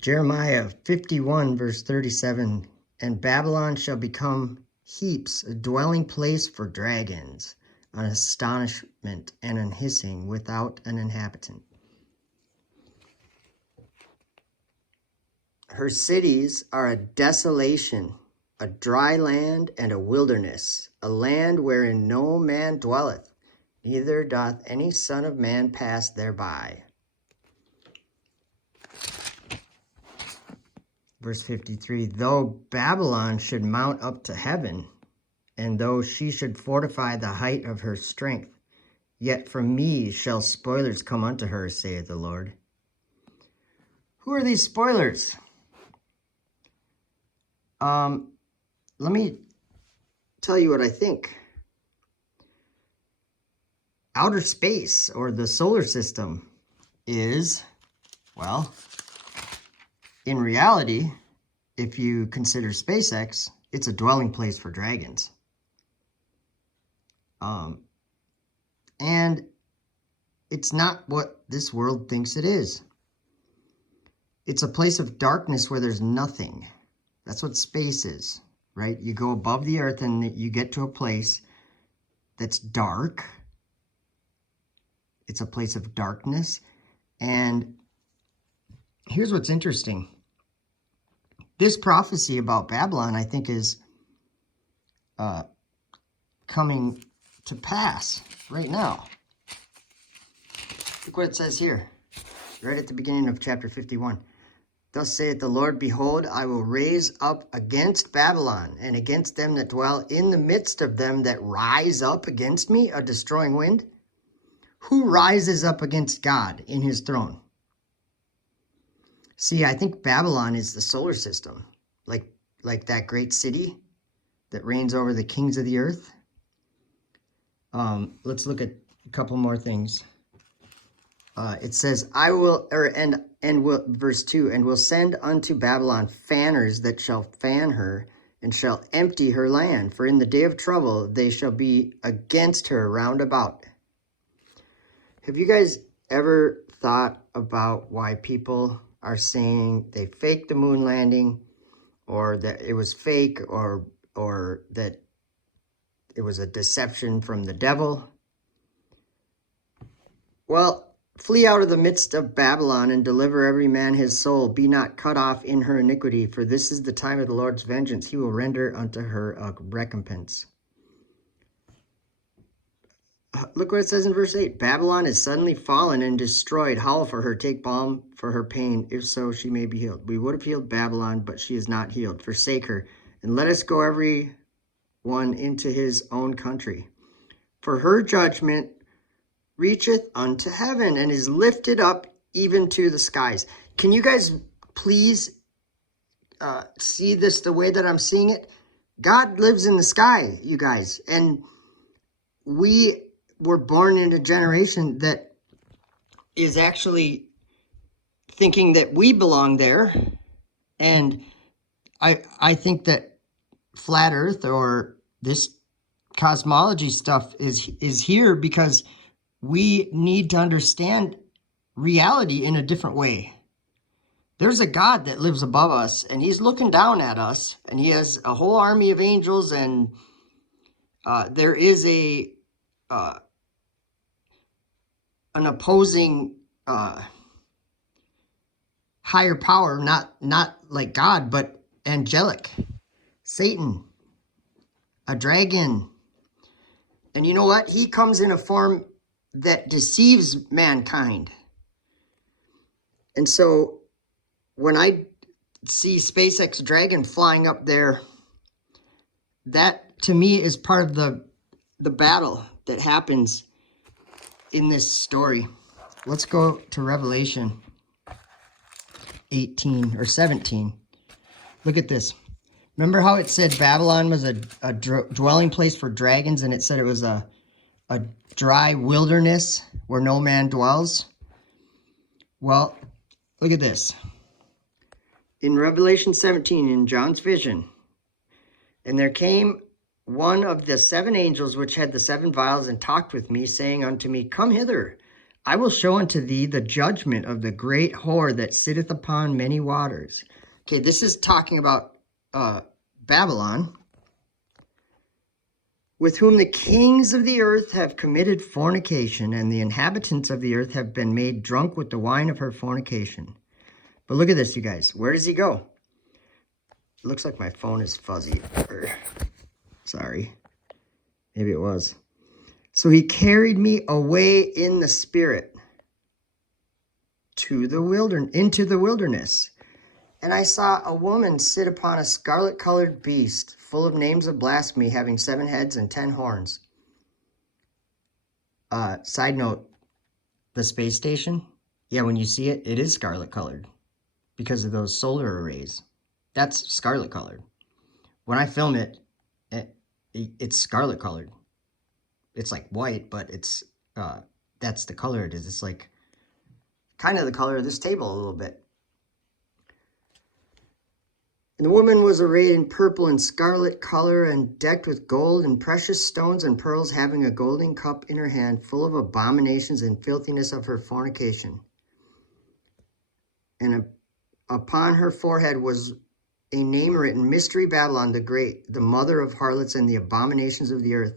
Jeremiah 51, verse 37, and Babylon shall become heaps, a dwelling place for dragons, an astonishment and an hissing without an inhabitant. Her cities are a desolation, a dry land and a wilderness, a land wherein no man dwelleth, neither doth any son of man pass thereby. Verse 53, though Babylon should mount up to heaven, and though she should fortify the height of her strength, yet from me shall spoilers come unto her, saith the Lord. Who are these spoilers? Let me tell you what I think. Outer space, or the solar system, is, well, in reality, if you consider SpaceX, it's a dwelling place for dragons. And it's not what this world thinks it is. It's a place of darkness where there's nothing. That's what space is, right? You go above the earth and you get to a place that's dark. It's a place of darkness. And here's what's interesting. This prophecy about Babylon, I think, is coming to pass right now. Look what it says here, right at the beginning of chapter 51. Thus saith the Lord, behold, I will raise up against Babylon and against them that dwell in the midst of them that rise up against me a destroying wind. Who rises up against God in his throne? See, I think Babylon is the solar system, like that great city that reigns over the kings of the earth. Let's look at a couple more things. It says, I will, verse 2, and will send unto Babylon fanners that shall fan her, and shall empty her land. For in the day of trouble they shall be against her round about. Have you guys ever thought about why people are saying they faked the moon landing, or that it was fake, or that it was a deception from the devil? Well, flee out of the midst of Babylon and deliver every man his soul. Be not cut off in her iniquity, for this is the time of the Lord's vengeance. He will render unto her a recompense. Look what it says in verse 8. Babylon is suddenly fallen and destroyed. Howl for her, take balm for her pain. If so, she may be healed. We would have healed Babylon, but she is not healed. Forsake her, and let us go every one into his own country. For her judgment reacheth unto heaven and is lifted up even to the skies. Can you guys please see this the way that I'm seeing it? God lives in the sky, you guys. And we were born in a generation that is actually thinking that we belong there. And I think that flat earth or this cosmology stuff is here because we need to understand reality in a different way. There's a God that lives above us, and he's looking down at us, and he has a whole army of angels, and there is an opposing higher power, not like God, but angelic. Satan, a dragon. And you know what? He comes in a form that deceives mankind. And so when I see SpaceX Dragon flying up there, that to me is part of the battle that happens in this story. Let's go to Revelation 18 or 17. Look at this. Remember how it said Babylon was a dwelling place for dragons, and it said it was a dry wilderness where no man dwells? Well, look at this. In Revelation 17, in John's vision, and there came one of the seven angels which had the seven vials and talked with me, saying unto me, Come hither, I will show unto thee the judgment of the great whore that sitteth upon many waters. Okay, this is talking about Babylon, with whom the kings of the earth have committed fornication, and the inhabitants of the earth have been made drunk with the wine of her fornication. But look at this, you guys. Where does he go? It looks like my phone is fuzzy. Sorry. Maybe it was. So he carried me away in the spirit to the into the wilderness. And I saw a woman sit upon a scarlet-colored beast, full of names of blasphemy, having 7 heads and 10 horns. Side note, the space station, yeah, when you see it, it is scarlet-colored because of those solar arrays. That's scarlet-colored. When I film it, it's scarlet-colored. It's like white, but it's that's the color it is. It's like kind of the color of this table a little bit. And the woman was arrayed in purple and scarlet color and decked with gold and precious stones and pearls, having a golden cup in her hand, full of abominations and filthiness of her fornication. And upon her forehead was a name written, Mystery Babylon the Great, the mother of harlots and the abominations of the earth.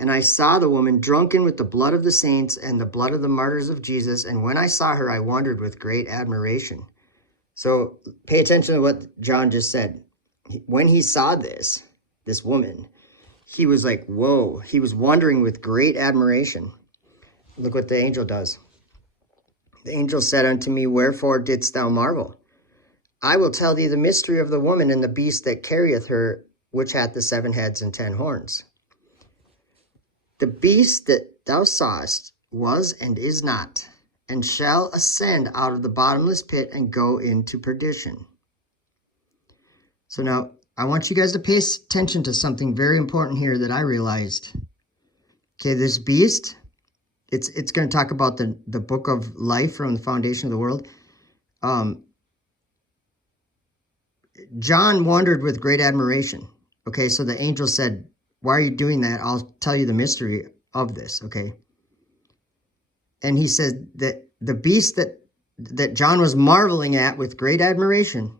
And I saw the woman drunken with the blood of the saints and the blood of the martyrs of Jesus. And when I saw her, I wondered with great admiration. So pay attention to what John just said. When he saw this woman, he was like, whoa. He was wondering with great admiration. Look what the angel does. The angel said unto me, Wherefore didst thou marvel? I will tell thee the mystery of the woman and the beast that carrieth her, which hath the 7 heads and 10 horns. The beast that thou sawest was and is not, and shall ascend out of the bottomless pit and go into perdition. So now, I want you guys to pay attention to something very important here that I realized. Okay, this beast, it's going to talk about the book of life from the foundation of the world. John wondered with great admiration. Okay, so the angel said, why are you doing that? I'll tell you the mystery of this, okay? And he said that the beast that John was marveling at with great admiration,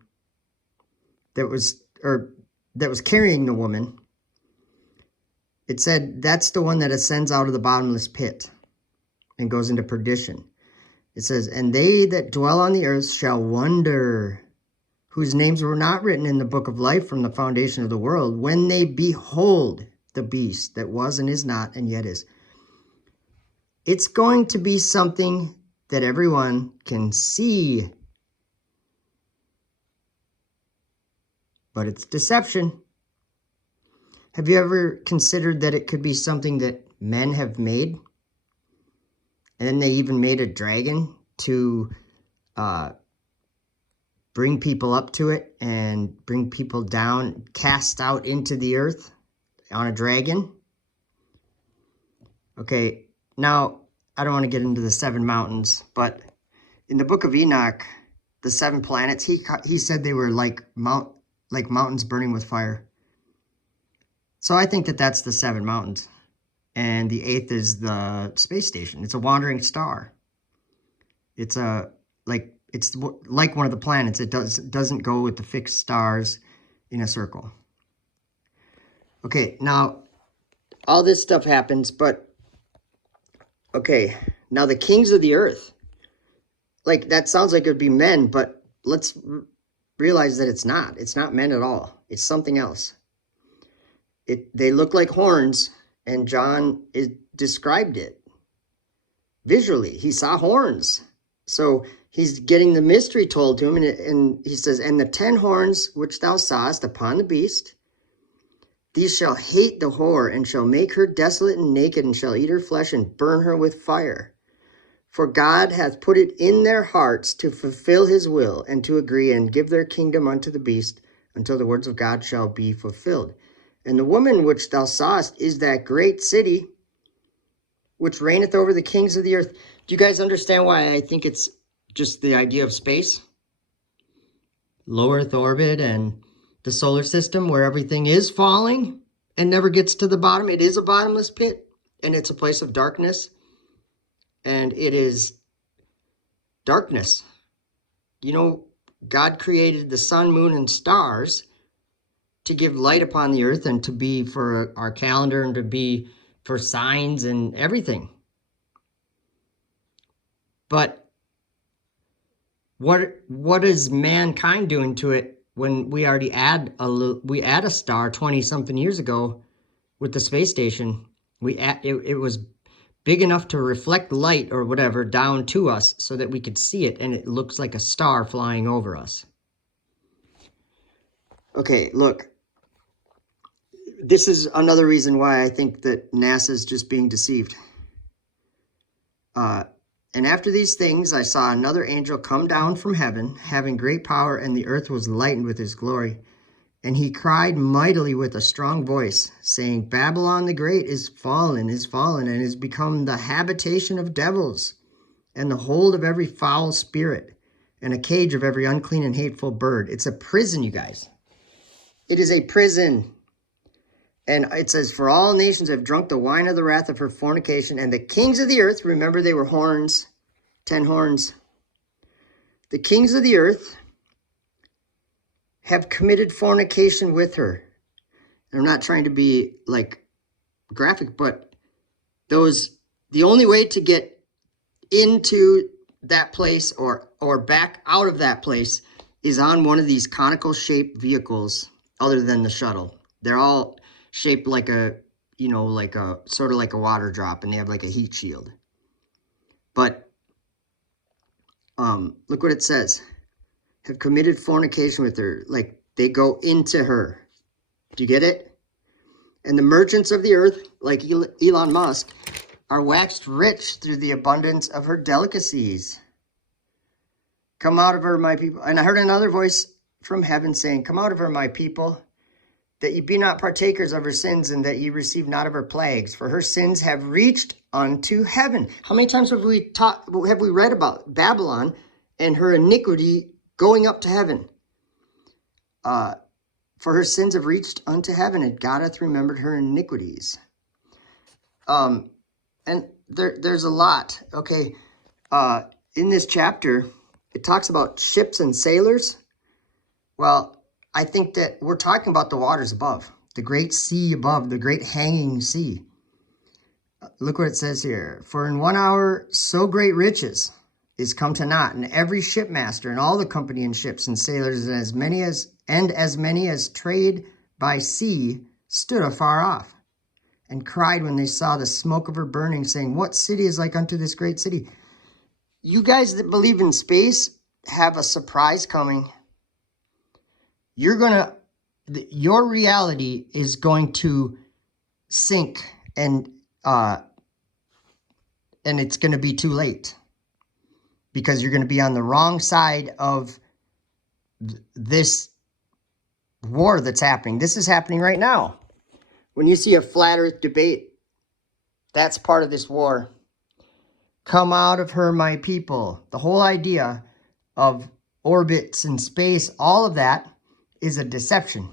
that was carrying the woman, it said that's the one that ascends out of the bottomless pit and goes into perdition. It says, and they that dwell on the earth shall wonder, whose names were not written in the book of life from the foundation of the world, when they behold the beast that was and is not and yet is. It's going to be something that everyone can see. But it's deception. Have you ever considered that it could be something that men have made? And then they even made a dragon to bring people up to it and bring people down, cast out into the earth on a dragon. Okay, now I don't want to get into the 7 mountains, but in the book of Enoch, the 7 planets, he said they were like mountains burning with fire. So I think that that's the 7 mountains. And the 8th is the space station. It's a wandering star. It's like one of the planets. It doesn't go with the fixed stars in a circle. Okay, now all this stuff happens, but okay, now the kings of the earth, like that sounds like it would be men, but let's realize that it's not. It's not men at all. It's something else. They look like horns, and John described it visually. He saw horns. So he's getting the mystery told to him, and he says, and the 10 horns which thou sawest upon the beast, these shall hate the whore, and shall make her desolate and naked, and shall eat her flesh, and burn her with fire. For God hath put it in their hearts to fulfill his will, and to agree, and give their kingdom unto the beast, until the words of God shall be fulfilled. And the woman which thou sawest is that great city, which reigneth over the kings of the earth. Do you guys understand why I think it's just the idea of space? Low Earth orbit and the solar system where everything is falling and never gets to the bottom. It is a bottomless pit, and it's a place of darkness. and it is darkness. You know, God created the sun, moon, and stars to give light upon the earth and to be for our calendar and to be for signs and everything. But what is mankind doing to it when we already add a star 20 something years ago with the space station? It was big enough to reflect light or whatever down to us so that we could see it, and it looks like a star flying over us. Okay, look. This is another reason why I think that NASA is just being deceived. And after these things, I saw another angel come down from heaven, having great power, and the earth was lightened with his glory. And he cried mightily with a strong voice, saying, Babylon the Great is fallen, and is become the habitation of devils, and the hold of every foul spirit, and a cage of every unclean and hateful bird. It's a prison, you guys. It is a prison. And it says, for all nations have drunk the wine of the wrath of her fornication, and the kings of the earth, remember they were horns, 10 horns. The kings of the earth have committed fornication with her. And I'm not trying to be like graphic, but the only way to get into that place or back out of that place is on one of these conical shaped vehicles other than the shuttle. They're all shaped like a sort of like a water drop, and they have like a heat shield. But look what it says. Have committed fornication with her. Like they go into her. Do you get it? And the merchants of the earth, like Elon Musk, are waxed rich through the abundance of her delicacies. Come out of her, my people. And I heard another voice from heaven saying, come out of her, my people, that ye be not partakers of her sins, and that ye receive not of her plagues, for her sins have reached unto heaven. How many times have we read about Babylon and her iniquity going up to heaven? For her sins have reached unto heaven, and God hath remembered her iniquities. And there's a lot. Okay, in this chapter, it talks about ships and sailors. Well, I think that we're talking about the waters above, the great sea above, the great hanging sea. Look what it says here. For in 1 hour, so great riches is come to naught, and every shipmaster and all the company in ships and sailors and as many as trade by sea stood afar off and cried when they saw the smoke of her burning, saying, what city is like unto this great city? You guys that believe in space have a surprise coming. Your reality is going to sink, and it's going to be too late, because you're going to be on the wrong side of this war that's happening. This is happening right now. When you see a flat earth debate, that's part of this war. Come out of her, my people. The whole idea of orbits and space, all of that is a deception.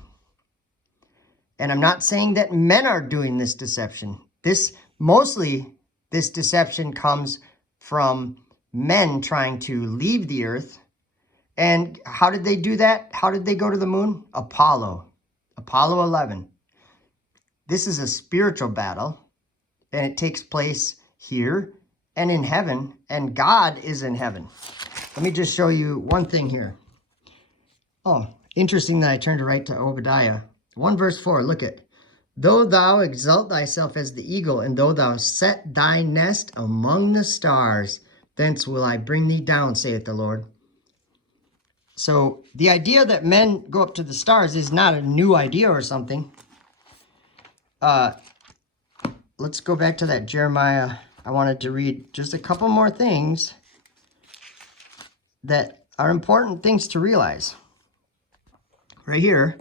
And I'm not saying that men are doing this deception. Mostly this deception comes from men trying to leave the earth. And how did they do that? How did they go to the moon? Apollo 11. This is a spiritual battle, and it takes place here and in heaven, and God is in heaven. Let me just show you one thing here. Oh, interesting that I turned to right to Obadiah. 1 verse 4, look at. Though thou exalt thyself as the eagle, and though thou set thy nest among the stars, thence will I bring thee down, saith the Lord. So the idea that men go up to the stars is not a new idea or something. Let's go back to that Jeremiah. I wanted to read just a couple more things that are important things to realize. Right here,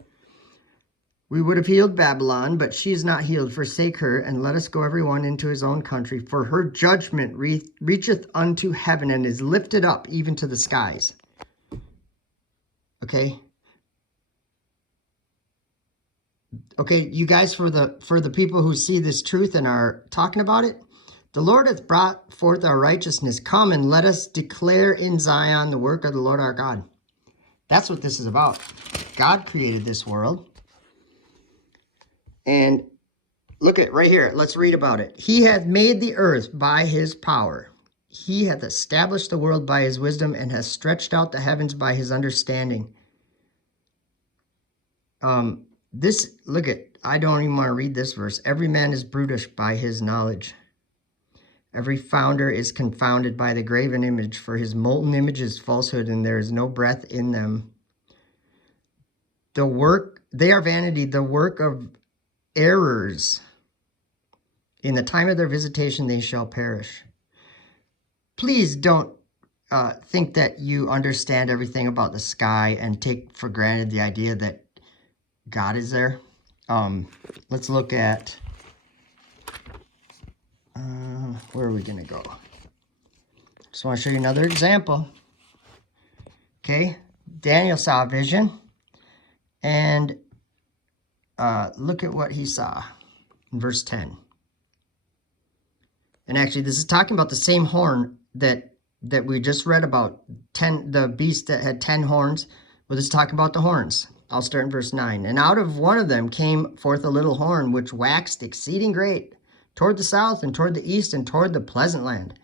we would have healed Babylon, but she is not healed. Forsake her, and let us go every one into his own country. For her judgment reacheth unto heaven, and is lifted up even to the skies. Okay? Okay, you guys, for the people who see this truth and are talking about it, The Lord hath brought forth our righteousness. Come and let us declare in Zion the work of the Lord our God. That's what this is about. God created this world. And look at right here. Let's read about it. He hath made the earth by his power. He hath established the world by his wisdom and hath stretched out the heavens by his understanding. Look at, I don't even want to read this verse. Every man is brutish by his knowledge. Every founder is confounded by the graven image, for his molten image is falsehood, and there is no breath in them. They are vanity, the work of errors. In the time of their visitation, they shall perish. Please don't think that you understand everything about the sky and take for granted the idea that God is there. Let's look at, where are we going to go? Just want to show you another example. Okay, Daniel saw a vision, and look at what he saw in verse 10. And actually, this is talking about the same horn that we just read about, the beast that had 10 horns. Well, this is talking about the horns. I'll start in verse 9. And out of one of them came forth a little horn, which waxed exceeding great, toward the south, and toward the east, and toward the pleasant land.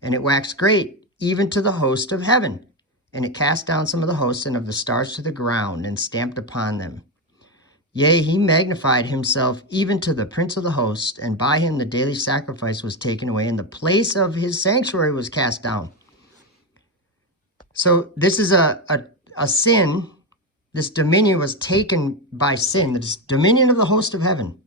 And it waxed great, even to the host of heaven. And it cast down some of the hosts and of the stars to the ground, and stamped upon them. Yea, he magnified himself even to the prince of the host, and by him the daily sacrifice was taken away, and the place of his sanctuary was cast down. So this is a sin. This dominion was taken by sin, this dominion of the host of heaven.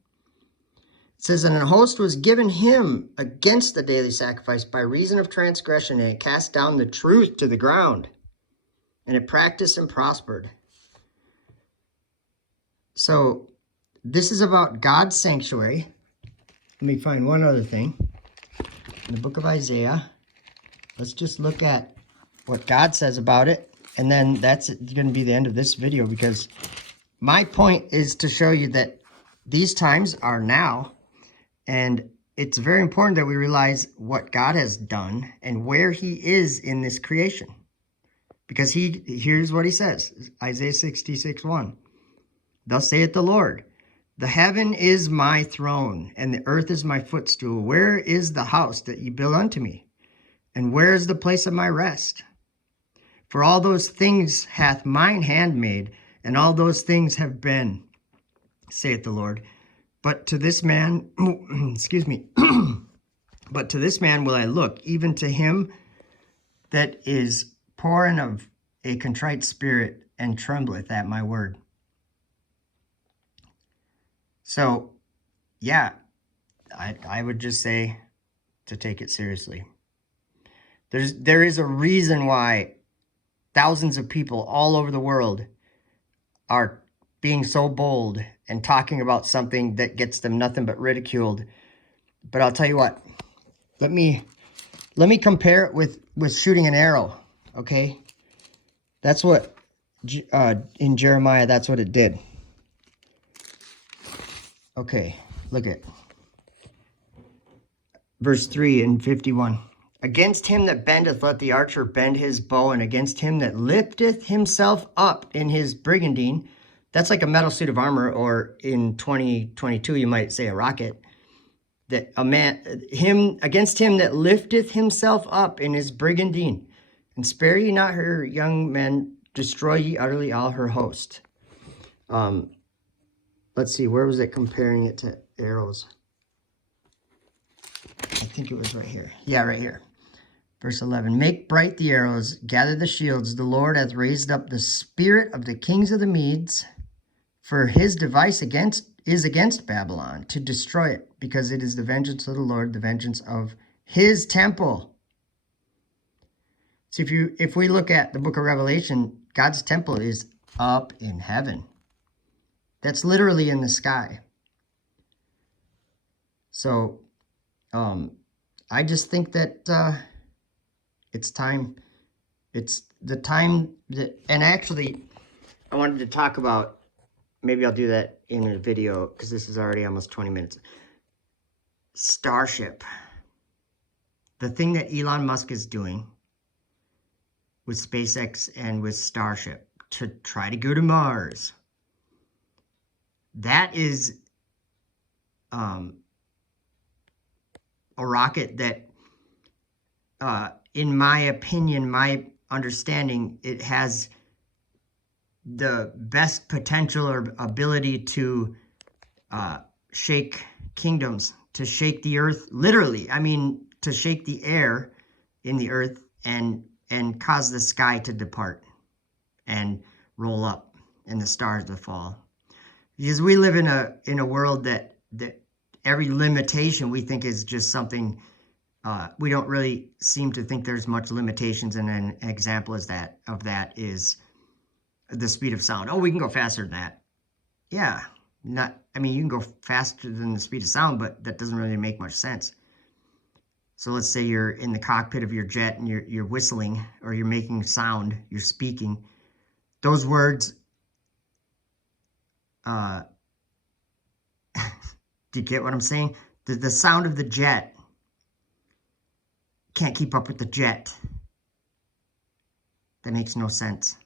It says, and a host was given him against the daily sacrifice by reason of transgression, and it cast down the truth to the ground, and it practiced and prospered. So this is about God's sanctuary. Let me find one other thing. In the book of Isaiah, let's just look at what God says about it. And then that's going to be the end of this video, because my point is to show you that these times are now. And it's very important that we realize what God has done and where he is in this creation. Because here's what he says, Isaiah 66:1. Thus saith the Lord, the heaven is my throne, and the earth is my footstool. Where is the house that ye built unto me? And where is the place of my rest? For all those things hath mine hand made, and all those things have been, saith the Lord. But to this man, excuse me, but to this man will I look, even to him that is poor and of a contrite spirit, and trembleth at my word. So, yeah, I would just say to take it seriously. There is a reason why thousands of people all over the world are being so bold and talking about something that gets them nothing but ridiculed. But I'll tell you what, let me compare it with shooting an arrow, okay? That's what, in Jeremiah, that's what it did. Okay, look at verse 3 in 51. Against him that bendeth, let the archer bend his bow, and against him that lifteth himself up in his brigandine. That's like a metal suit of armor, or in 2022, you might say a rocket. That against him that lifteth himself up in his brigandine, and spare ye not her young men, destroy ye utterly all her host. Let's see, where was it comparing it to arrows? I think it was right here. Yeah, right here. Verse 11, make bright the arrows, gather the shields. The Lord hath raised up the spirit of the kings of the Medes, for his device is against Babylon, to destroy it, because it is the vengeance of the Lord, the vengeance of his temple. So if we look at the book of Revelation, God's temple is up in heaven. That's literally in the sky. So I just think that it's time. It's the time that, and actually, I wanted to talk about, maybe I'll do that in a video, because this is already almost 20 minutes. Starship. the thing that Elon Musk is doing with SpaceX and with Starship to try to go to Mars, that is a rocket that, in my opinion, my understanding, it has the best potential or ability to shake kingdoms, to shake the earth, literally. I mean, to shake the air in the earth and cause the sky to depart and roll up and the stars to fall. Because we live in a world that every limitation we think is just something, we don't really seem to think there's much limitations. And an example of that is the speed of sound. Oh, we can go faster than that. Yeah, I mean, you can go faster than the speed of sound, but that doesn't really make much sense. So let's say you're in the cockpit of your jet and you're whistling, or you're making sound, you're speaking. Those words, do you get what I'm saying? The sound of the jet can't keep up with the jet. That makes no sense.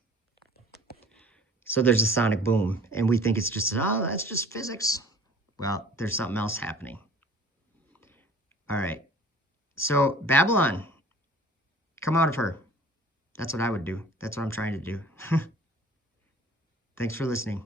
So there's a sonic boom, and we think it's just, oh, that's just physics. Well, there's something else happening. All right. So Babylon, come out of her. That's what I would do. That's what I'm trying to do. Thanks for listening.